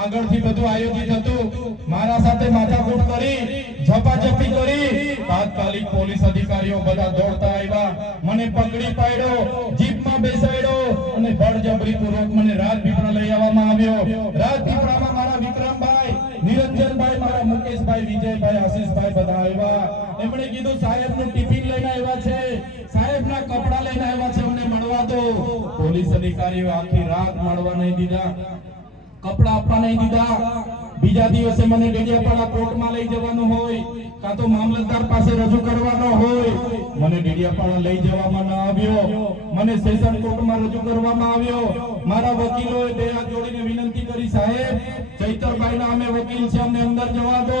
આગળથી બધું આયોજિત હતું, મારા સાથે માથાકૂટ કરી, ઝપાઝપી કરી, તાત્કાલિક પોલીસ અધિકારીઓ બધા દોડતા આવ્યા, મને પકડી પાડ્યો, જીપમાં બેસાડ્યો અને બળજબરીપૂર્વક મને રાજપીપળા લઈ આવવામાં આવ્યો। રાજપીપળામાં મારા વિક્રમભાઈ, નિરંજનભાઈ, મારા મુકેશભાઈ, વિજયભાઈ, આશીષભાઈ બધા આવ્યા। એમણે કીધું સાહેબનું ટિફિન લઈને આવ્યા છે, સાહેબના કપડા લઈને આવ્યા છે, અમને મળવા દો। પોલીસ અધિકારીઓ આખી રાત મળવા નહીં દીધા, કપડા આપવા નહીં દીધા। બીજા દિવસે મને ડેડિયાપાડા કોર્ટમાં લઈ જવાનું હોય, કાં તો મામલતદાર પાસે રજૂ કરવાનો હોય, મને ડેડિયાપાડા લઈ જવામાં ન આવ્યો, મને સેશન કોર્ટમાં રજૂ કરવામાં આવ્યો। મારા વકીલોએ બે હાથ જોડીને વિનંતી કરી, સાહેબ ચૈતરભાઈના અમે વકીલ છે, અમને અંદર જવા દો।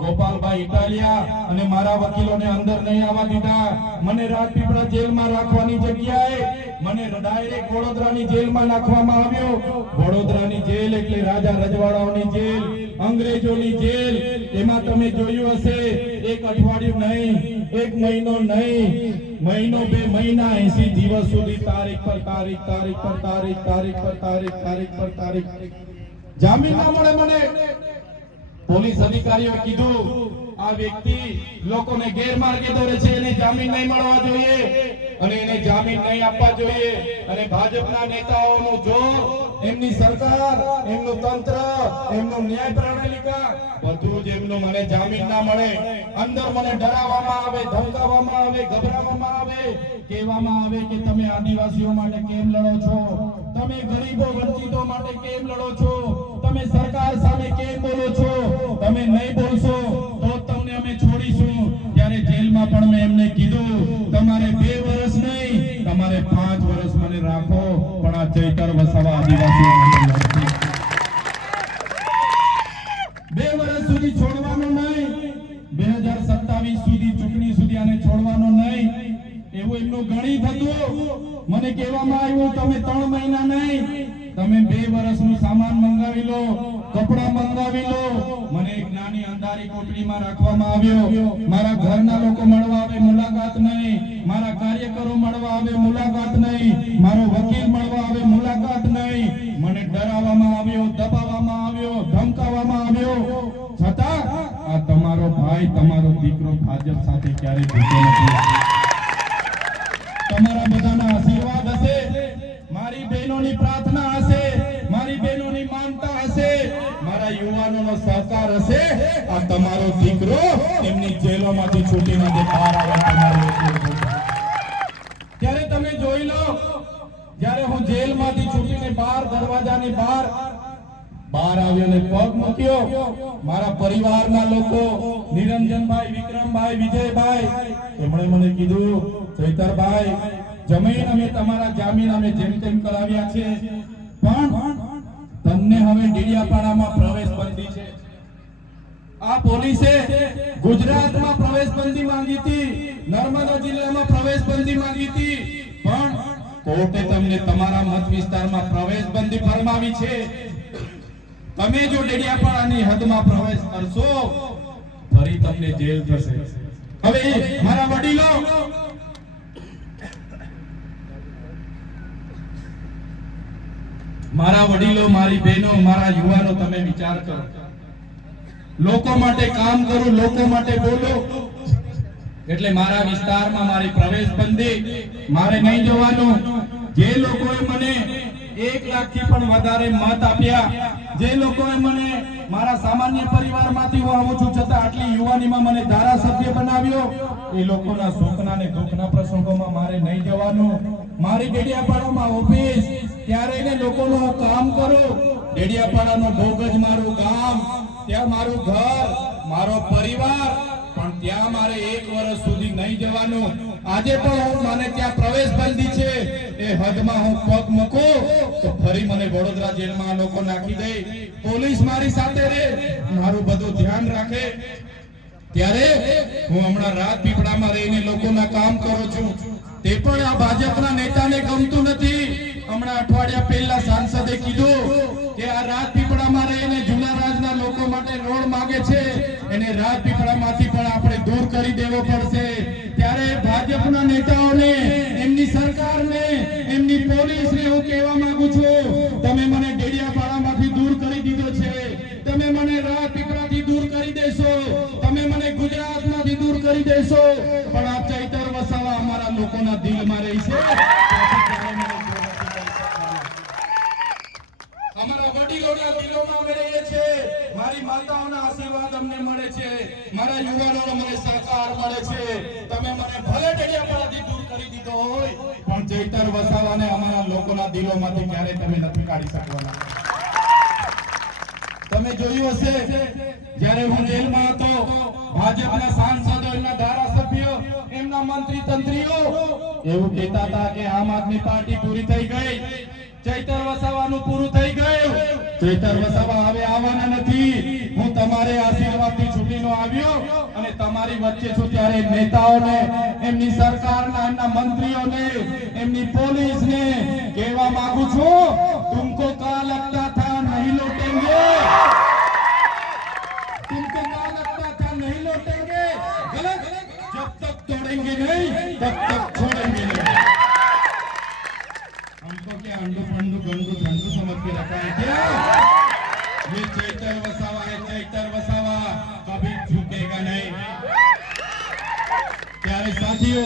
ગોપાલભાઈ ઇટાલિયા અને મારા વકીલોને અંદર નહીં આવવા દીધા। મને રાજપીપળા જેલમાં રાખવાની જગ્યાએ મને ડાયરેક્ટ વડોદરાની જેલમાં નાખવામાં આવ્યો। વડોદરાની જેલ એટલે રાજા રજવાડાઓની જેલ, અંગ્રેજોની જેલ। એમાં તમે જોયું હશે, એક અઠવાડિયું નહીં, એક મહિનો નહીં, મહિનો બે મહિના 80 દિવસ સુધી તારીખ પર તારીખ, તારીખ પર તારીખ, તારીખ પર તારીખ, તારીખ પર તારીખ, જામીન ના મળે મને। પોલીસ અધિકારીઓએ કીધું આ વ્યક્તિ લોકોને ગેરમાર્ગે દોરે છે, એને જામીન નહીં મળવા જોઈએ અને એને જામીન નહીં આપવા જોઈએ। અને ભાજપના નેતાઓનું જોર, એમની સરકાર, એમનું તંત્ર, એમનું ન્યાય પ્રણાલિકા બધું જ એમનું મને જામીન ના મળે, અંદર મને ડરાવવામાં આવે, ધમકાવવામાં આવે, ગભરાવવામાં આવે, કહેવામાં આવે કે તમે આદિવાસીઓ માટે કેમ લડો છો, તમે ગરીબો વંચિતો માટે કેમ લડો છો, તમે સરકાર સામે કેમ બોલો છો, તમે નહીં બોલશો તો તમને અમે છોડીશું। ત્યારે જેલમાં પણ મેં એમને કીધું તમારે 2 વર્ષ નહીં, તમારે 5 વર્ષ મને રાખો, પણ આ ચૈતર વસાવા આદિવાસીઓ માટે લડશે। 2 વર્ષ સુધી છોડવાનો નહીં, 2027 સુધી ચૂંટણી સુધી આને છોડવાનો નહીં, એવું એમનું ગણિત હતું। મને કહેવામાં આવ્યું તમે 3 મહિના નહીં, તમે 2 વર્ષનું સામાન મંગાવી લો, કપડા મંગાવી લો। મને એક નાની અંધારી કોટડીમાં રાખવામાં આવ્યો। મારા ઘરના લોકો મળવા આવે, મુલાકાત નહીં, મારા કાર્યકરો મળવા આવે, મુલાકાત નહીં, મારો વકીલ મળવા આવે, મુલાકાત નહીં। મને ડરાવવામાં આવ્યો, દબાવવામાં આવ્યો, ધમકાવવામાં આવ્યો, છતાં આ તમારો ભાઈ, તમારો દીકરો ભાજપ સાથે ક્યારેય ભૂખ્યો નથી। તમારા બધાના આશીર્વાદ હશે, મારી બહેનોની પ્રાર્થના હશે, મારી બહેનોની માનતા હશે, મારા યુવાનોનો સહકાર હશે, આ તમારો દીકરો એમની જેલોમાંથી છૂટીને બહાર આવે તમારો। ત્યારે તમે જોઈ લો, જ્યારે હું જેલમાંથી છૂટીને બહાર દરવાજાની બહાર આવ્યો ને પગ મૂક્યો, મારા પરિવારના લોકો નિરંજનભાઈ, વિક્રમભાઈ, વિજયભાઈ, એમણે મને કીધું ચૈતરભાઈ જમીન અમે તમારા જામીન અમે જેમ તેમ કરાવ્યા છે, પણ તમને હવે ડેડિયાપાડામાં પ્રવેશ બંધી છે। આ પોલીસે ગુજરાતમાં પ્રવેશ બંધી માંગી હતી, નર્મદા જિલ્લામાં પ્રવેશ બંધી માંગી હતી, પણ કોર્ટે તમને તમારા મત વિસ્તારમાં પ્રવેશ બંધી ફરમાવી છે। તમે જો ડેડિયાપાડાની હદમાં પ્રવેશ કરશો ફરી તમને જેલ થશે। હવે મારા વડીલો, મારી બહેનો, મારા યુવાનો, તમે વિચાર કરો, લોકો માટે કામ કરું, લોકો માટે બોલો, એટલે મારા વિસ્તારમાં મારી પ્રવેશ બંધી, મારે નહીં જવાનું। જે લોકોએ મને 1 લાખથી પણ વધારે મત આપ્યા, જે લોકોએ મને મારા સામાન્ય પરિવારમાંથી હું આવું છું છતાં આટલી યુવાનીમાં મને ધારાસભ્ય બનાવ્યો, એ લોકોના સુખના અને દુઃખના પ્રસંગોમાં મારે નહીં જવાનું। મારી ડેડિયાપાડામાં ઓફિસ, ત્યારે ને લોકોનું હું કામ કરું, ડેડિયાપાડાનો ભોગજ મારું ગામ, ત્યાં મારું ઘર, મારો પરિવાર, પણ ત્યાં મારે 1 વર્ષ સુધી નહીં જવાનું। આજે પણ હું મને ત્યાં પ્રવેશ બંધી છે, એ હદમાં હું પગ મૂકું તો ફરી મને વડોદરા જેલમાં લોકો નાખી દે, પોલીસ મારી સાથે રહે, મારું બધું ધ્યાન રાખે। ત્યારે હું હમણાં રાજપીપળામાં રહીને લોકોના કામ કરું છું, તે પણ આ ભાજપના નેતાને ગમતું નથી। હમણાં અઠવાડિયા પહેલા સાંસદે કીધું કે આ રાજપીપળામાં રહીને જૂના રાજના લોકો માટે રોડ માંગે છે, એને રાજપીપળામાંથી પણ આપણે દૂર કરી દેવો પડશે। ત્યારે ભાજપના નેતાઓને, એમની સરકારને, એમની પોલીસને હું કહેવા માંગુ છું, તમે મને ડેડિયાપાડામાંથી દૂર કરી દીધો છે. તમે મને રાજપીપળાથી દૂર કરી દેશો, તમે મને ગુજરાતમાંથી દૂર કરી દેશો, પણ આ ચૈતર વસાવા અમારા લોકોના દિલમાં રહી છે. અમારા વડીલોના દિલોમાં અમે રહીએ છીએ. મારી માતાઓના આશીર્વાદ અમને મળે છે, મારા યુવાનોનો મને સહકાર મળે છે. તમે મને ભલે ડેડિયાપાડાથી દૂર કરી દીધો હોય, પણ ચૈતર વસાવાને અમારા લોકોના દિલોમાંથી ક્યારેય તમે નથી કાઢી શકવાના. તમે જોયું હશે, જ્યારે હું જેલમાં હતો, ભાજપના સાંસદો, એમના ધારાસભ્યો, એમના મંત્રી તંત્રીઓ એવું કહેતા હતા કે આમ આદમી પાર્ટી પૂરી થઈ ગઈ, ચૈતર વસાવાનું પૂરું થઈ ગયું. ચૈતર વસાવા હવે આવવાના નથી. હું તમારે આશીર્વાદથી છૂટીનો આવ્યો અને તમારી વચ્ચે છું. ત્યારે નેતાઓને, એમની સરકારના, એમના મંત્રીઓને, એમની પોલીસને કહેવા માંગુ છું, तुमको क्या लगता था नहीं लौटेंगे, तुमको क्या लगता था नहीं लौटेंगे, गलत. जब तक तोड़ेंगे नहीं तब तक छोड़ेंगे नहीं. हमको क्या अंडू पंडू गंडू ठंडू समझ के रखा है क्या? ये चैतर वसावा है, चैतर वसावा कभी झुकेगा नहीं. ત્યારે સાથીઓ,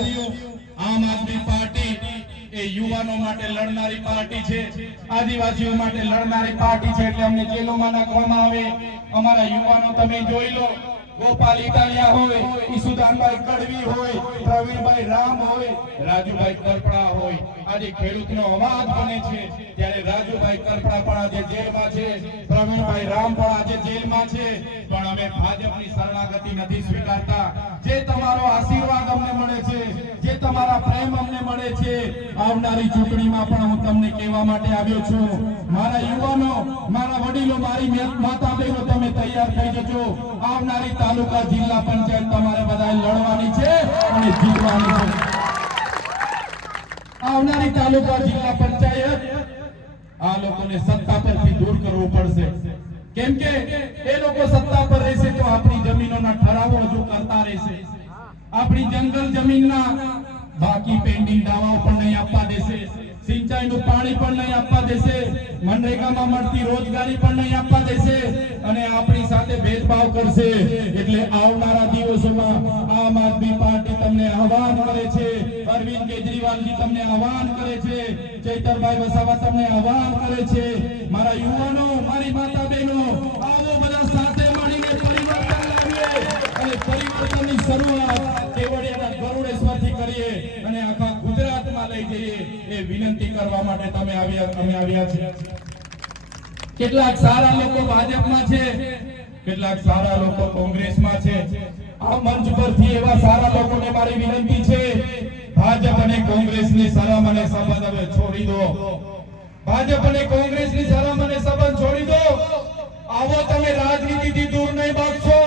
આમ આદમી પાર્ટી એ યુવાનો માટે લડનારી પાર્ટી છે, આદિવાસીઓ માટે લડનારી પાર્ટી છે. એટલે અમને જેલોમાં નાખવામાં આવે. અમારા યુવાનો તમે જોઈ લો, ગોપાલ ઇટાલિયા હોય, ઈસુદાનભાઈ ગઢવી હોય, પ્રવીણભાઈ રામ હોય, રાજુભાઈ કરપડા હોય, આજે ખેડૂતનો અવાજ બને છે. ત્યારે રાજુભાઈ કરપડા પણ આજે જેલમાં છે, પ્રવીણભાઈ રામ પણ આજે જેલમાં છે. પણ અમે ભાજપની શરણાગતિ નથી સ્વીકારતા. જે તમારો આશીર્વાદ અમને મળે છે, જે તમારા પ્રેમ અમને મળે છે, આવનારી ચૂંટણીમાં પણ હું તમને કહેવા માટે આવ્યો છું. મારા યુવાનો, મારા વડીલો, મારી માતા બહેનો, તમે તૈયાર થઈ જજો. આવનારી તાલુકા જિલ્લા પંચાયત તમારે બધા લડવાની છે અને જીતવાની છે. આવનારી તાલુકા જિલ્લા પંચાયત આ લોકોને સત્તા પરથી દૂર કરવું પડશે. કેમ કે એ લોકો સત્તા પર રહેશે તો આપણી જમીનોના ઠરાવો હજુ કરતા રહેશે. આપણી જંગલ જમીનના બાકી પેન્ડિંગ દાવાઓ પણ નહીં આપવા દેશે, સિંચાઈનું પાણી પણ નહીં આપવા દેશે, મનરેગામાં મળતી રોજગારી પણ નહીં આપવા દેશે અને આપણી સાથે ભેદભાવ કરશે. એટલે આવનારા દિવસોમાં આમ આદમી પાર્ટી તમને આહવાન કરે છે, અરવિંદ કેજરીવાલજી તમને આહવાન કરે છે, ચૈતરભાઈ વસાવા તમને આહવાન કરે છે. મારા યુવાનો, મારી માતા બહેનો, આવો બધા સાથે મળીને પરિવર્તન લાવીએ અને પરિવર્તનની શરૂઆત કેવડિયાના ગરુડેશ્વરથી કરીએ અને આખા ગુજરાતમાં લઈ જઈએ. એ વિનંતી કરવા માટે અમે આવ્યા છે. કેટલાક સારા લોકો ભાજપમાં છે, કેટલાક સારા લોકો કોંગ્રેસમાં છે. આ મંચ પરથી એવા સારા લોકોને મારી વિનંતી છે, ભાજપ અને કોંગ્રેસની સલામ અને સંબંધ હવે છોડી દો. ભાજપ અને કોંગ્રેસની સલામ અને સંબંધ છોડી દો. આવો તમે રાજનીતિથી દૂર નહીં ભાગશો.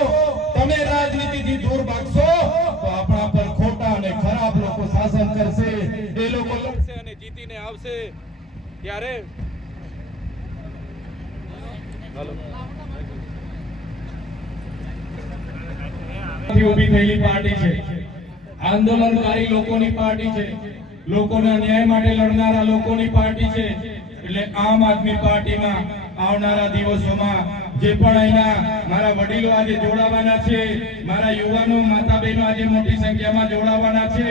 તમે રાજનીતિથી દૂર ભાગશો તો આપણા પર ખોટા અને ખરાબ લોકો શાસન કરશે. એ લોકો લડશે અને જીતીને આવશે. ત્યારે ઊભી થયેલી પાર્ટી છે, આંદોલનકારી લોકોની પાર્ટી છે, લોકોના ન્યાય માટે લડનારા લોકોની પાર્ટી છે. એટલે આમ આદમી પાર્ટીમાં આવનારા દિવસોમાં જે પણ અહીંના મારા વડીલો આજે જોડાવાના છે, મારા યુવાનો, માતા બહેનો આજે મોટી સંખ્યામાં જોડાવાના છે.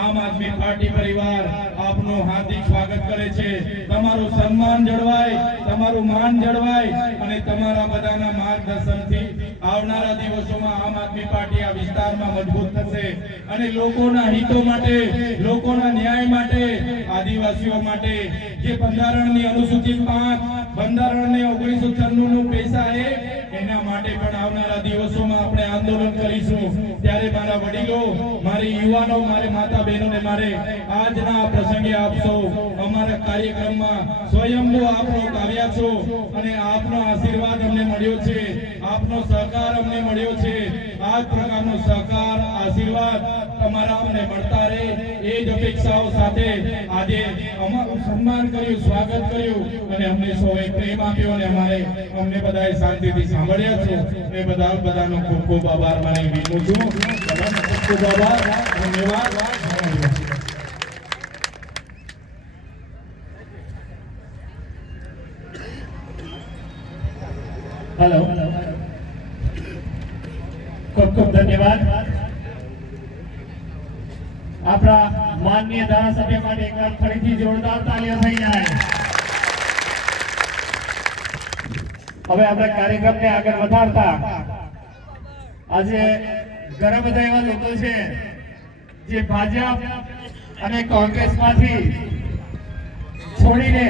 આમ આદમી પાર્ટી પરિવાર આપનું હાર્દિક સ્વાગત કરે છે. તમારું સન્માન જળવાય, તમારું માન જળવાય અને તમારા બધાના માર્ગદર્શનથી આવનારા દિવસોમાં આમ આદમી પાર્ટી આ વિસ્તારમાં મજબૂત થશે અને લોકોના હિતો માટે, લોકોના ન્યાય માટે, આદિવાસીઓ માટે જે બંધારણની અનુસૂચિત 5, બંધારણને 1996 નું પૈસા એના માટે પણ આવનારા દિવસોમાં આપણે આંદોલન કરીશું. ત્યારે મારા વડીલો, મારી યુવાનો, મારી માતા બહેનોને મારે આજના પ્રસંગે આપશો અમારા કાર્યક્રમમાં સ્વયંભૂ આપ લોકો આવ્યા છો અને આપનો આશીર્વાદ અમને મળ્યો છે, આપનો સહકાર અમને મળ્યો છે. આ જ પ્રકારનો સહકાર, આશીર્વાદ તમારા અમને મળતા રહે એ જ અપેક્ષાઓ સાથે આજે અમારું સન્માન કર્યું, સ્વાગત કર્યું અને અમને સૌએ પ્રેમ આપ્યો અને અમને બધાએ શાંતિથી સાંભળ્યા છો. એ બધાનો ખૂબ ખૂબ આભાર માની વિનવું છું. ખૂબ ખૂબ આભાર, ધન્યવાદ. હેલો, ખૂબ ખૂબ ધન્યવાદ. આપણા માનનીય ધારાસભ્ય માટે એકવાર ફરીથી જોરદાર તાળીઓ થઈ જાય. હવે આપણે કાર્યક્રમને આગળ વધારતા આજે ઘણા બધા એવા લોકો છે જે ભાજપ અને કોંગ્રેસમાંથી છોડીને